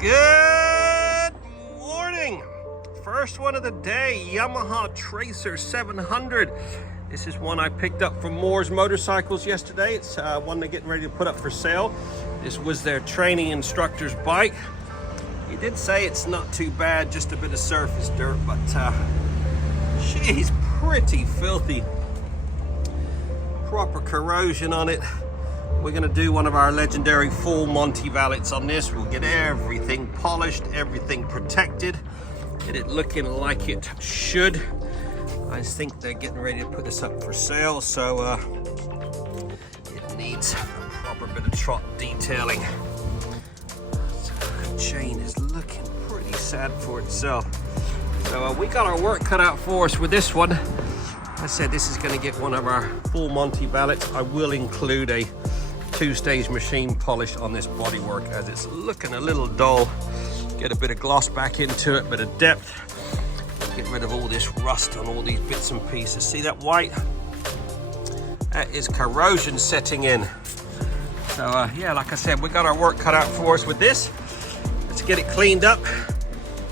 Good morning. First one of the day, Yamaha Tracer 700. This is one I picked up from Moore's Motorcycles yesterday. It's one they're getting ready to put up for sale. This was their training instructor's bike. He did say it's not too bad, just a bit of surface dirt, but she's pretty filthy. Proper corrosion on it. We're going to do one of our legendary full Monty valets on this. We'll get everything polished, everything protected, get it looking like it should. I think they're getting ready to put this up for sale, so it needs a proper bit of trot detailing. The chain is looking pretty sad for itself. So we got our work cut out for us with this one. I said this is going to get one of our full Monty valets. I will include a two-stage machine polish on this bodywork as it's looking a little dull. Get a bit of gloss back into it, bit of depth. Get rid of all this rust on all these bits and pieces. See that white? That is corrosion setting in. So yeah, like I said, we got our work cut out for us with this. Let's get it cleaned up.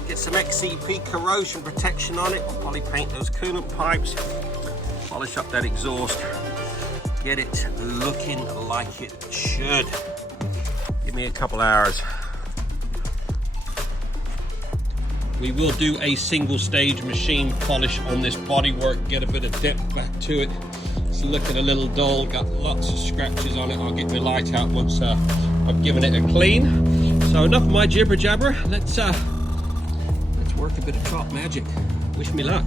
Get some XCP corrosion protection on it. We'll probably paint those coolant pipes. Polish up that exhaust. Get it looking like it should. Give me a couple hours. We will do a single stage machine polish on this bodywork, get a bit of depth back to it. It's looking a little dull, got lots of scratches on it. I'll get my light out once I've given it a clean. So enough of my jibber jabber. Let's work a bit of trot magic. Wish me luck.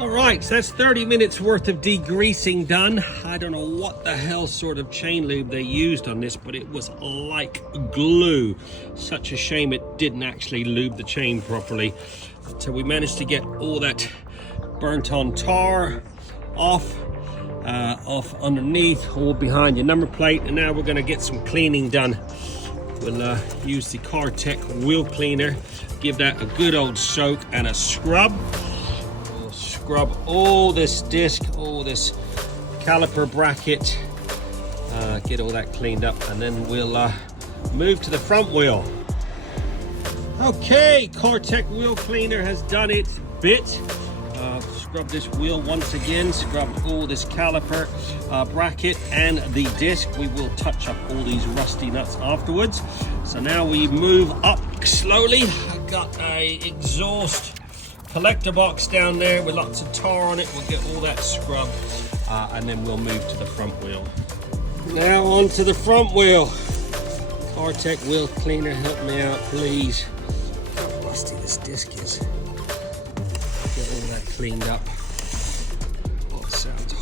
Alright, so that's 30 minutes worth of degreasing done. I don't know what the hell sort of chain lube they used on this, but it was like glue. Such a shame it didn't actually lube the chain properly. So we managed to get all that burnt on tar off underneath, all behind your number plate, and now we're going to get some cleaning done. We'll use the Cortec wheel cleaner, give that a good old soak and a scrub. Scrub all this disc, all this caliper bracket, get all that cleaned up, and then we'll move to the front wheel. Okay, Cortec wheel cleaner has done its bit. Scrub this wheel once again, scrub all this caliper bracket and the disc. We will touch up all these rusty nuts afterwards. So now we move up slowly. I got a exhaust collector box down there with lots of tar on it. We'll get all that scrubbed and then we'll move to the front wheel. Now on to the front wheel. Cortec wheel cleaner, help me out please. How rusty this disc is. Get all that cleaned up. Oh, it sounds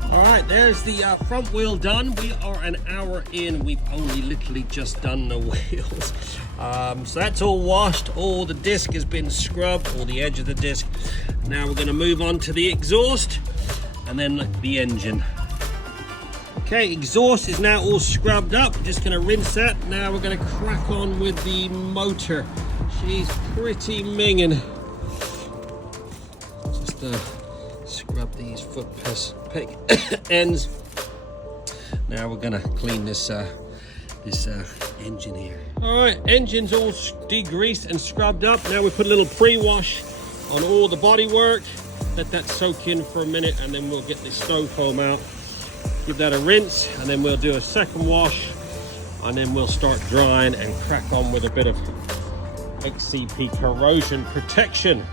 horrible. Alright, there's the front wheel done. We are an hour in. We've only literally just done the wheels. So that's all washed, all the disc has been scrubbed, all the edge of the disc. Now we're going to move on to the exhaust and then the engine. Okay, exhaust is now all scrubbed up. We're just going to rinse that. Now we're going to crack on with the motor. She's pretty minging. Just scrub these foot peg ends. Now we're going to clean this engine here. All right, engine's all degreased and scrubbed up. Now we put a little pre-wash on all the bodywork. Let that soak in for a minute, and then we'll get the Snowfoam out. give that a rinse, and then we'll do a second wash, and then we'll start drying and crack on with a bit of XCP corrosion protection.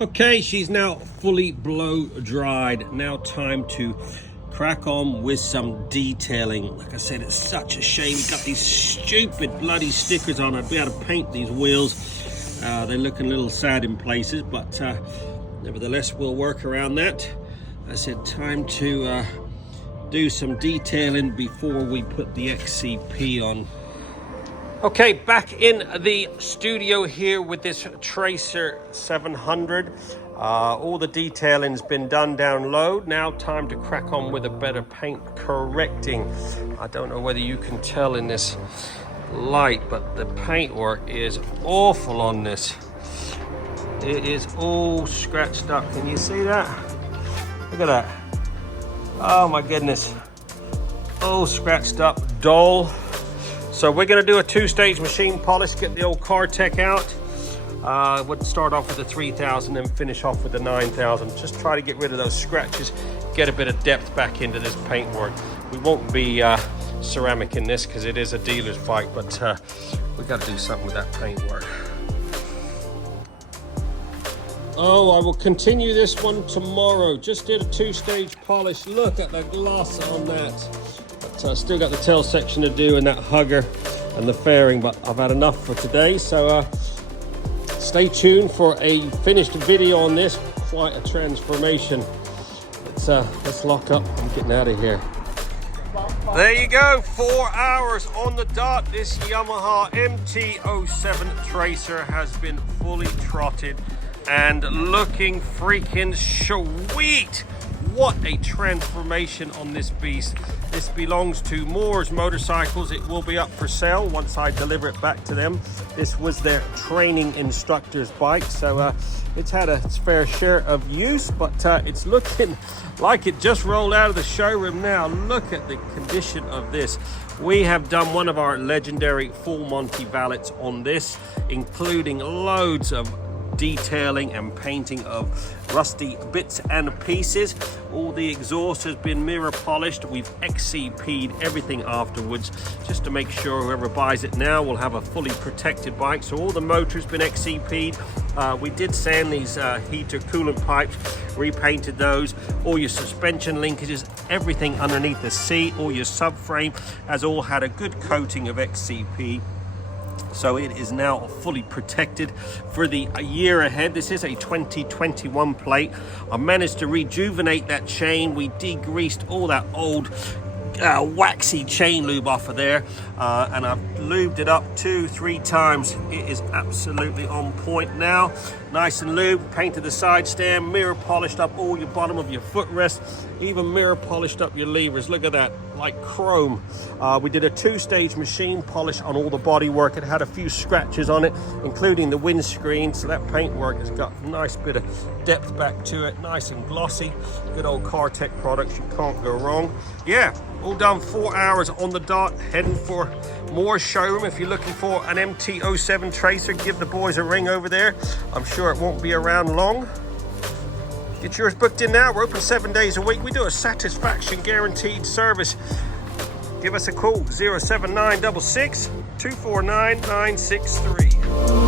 Okay, she's now fully blow dried. Now time to crack on with some detailing. Like I said, it's such a shame we got these stupid bloody stickers on. I'd be able to paint these wheels. They're looking a little sad in places, but nevertheless, we'll work around that. I said time to do some detailing before we put the XCP on. Okay, back in the studio here with this Tracer 700. All the detailing's been done down low. Now time to crack on with a better paint correcting. I don't know whether you can tell in this light, but the paintwork is awful on this. It is all scratched up. Can you see that? Look at that. Oh my goodness. All scratched up, dull. So we're going to do a two-stage machine polish, get the old Cartec out. We'll start off with the 3000 and finish off with the 9000. Just try to get rid of those scratches, get a bit of depth back into this paintwork. We won't be ceramic in this because it is a dealer's bike, but we got to do something with that paintwork. Oh, I will continue this one tomorrow. Just did a two-stage polish. Look at the gloss on that. So I still got the tail section to do and that hugger and the fairing, but I've had enough for today. So stay tuned for a finished video on this. Quite a transformation. Let's lock up. I'm getting out of here. There you go, 4 hours on the dot. This Yamaha MT07 Tracer has been fully trotted and looking freaking sweet. What a transformation on this beast. This belongs to Moore's Motorcycles. It will be up for sale once I deliver it back to them. This was their training instructor's bike, so it's had its fair share of use, but it's looking like it just rolled out of the showroom now. Look at the condition of this. We have done one of our legendary full Monty valets on this, including loads of detailing and painting of rusty bits and pieces. All the exhaust has been mirror polished. We've XCP'd everything afterwards just to make sure whoever buys it now will have a fully protected bike. So all the motor's been XCP'd. We did sand these heater coolant pipes, repainted those. All your suspension linkages, everything underneath the seat, all your subframe has all had a good coating of XCP. So it is now fully protected for the year ahead. This is a 2021 plate. I managed to rejuvenate that chain. We degreased all that old waxy chain lube off of there, and I've lubed it up 2-3 times. It is absolutely on point now. Nice and lubed, painted the side stand, mirror polished up all your bottom of your footrest, even mirror polished up your levers. Look at that, like chrome. We did a two-stage machine polish on all the bodywork. It had a few scratches on it, including the windscreen, so that paintwork has got a nice bit of depth back to it, nice and glossy. Good old Cartec products, you can't go wrong. Yeah, all done 4 hours on the dot, heading for Moore's showroom. If you're looking for an MT07 Tracer, give the boys a ring over there. I'm sure it won't be around long. Get yours booked in now. We're open 7 days a week. We do a satisfaction guaranteed service. Give us a call, 07966 249 963.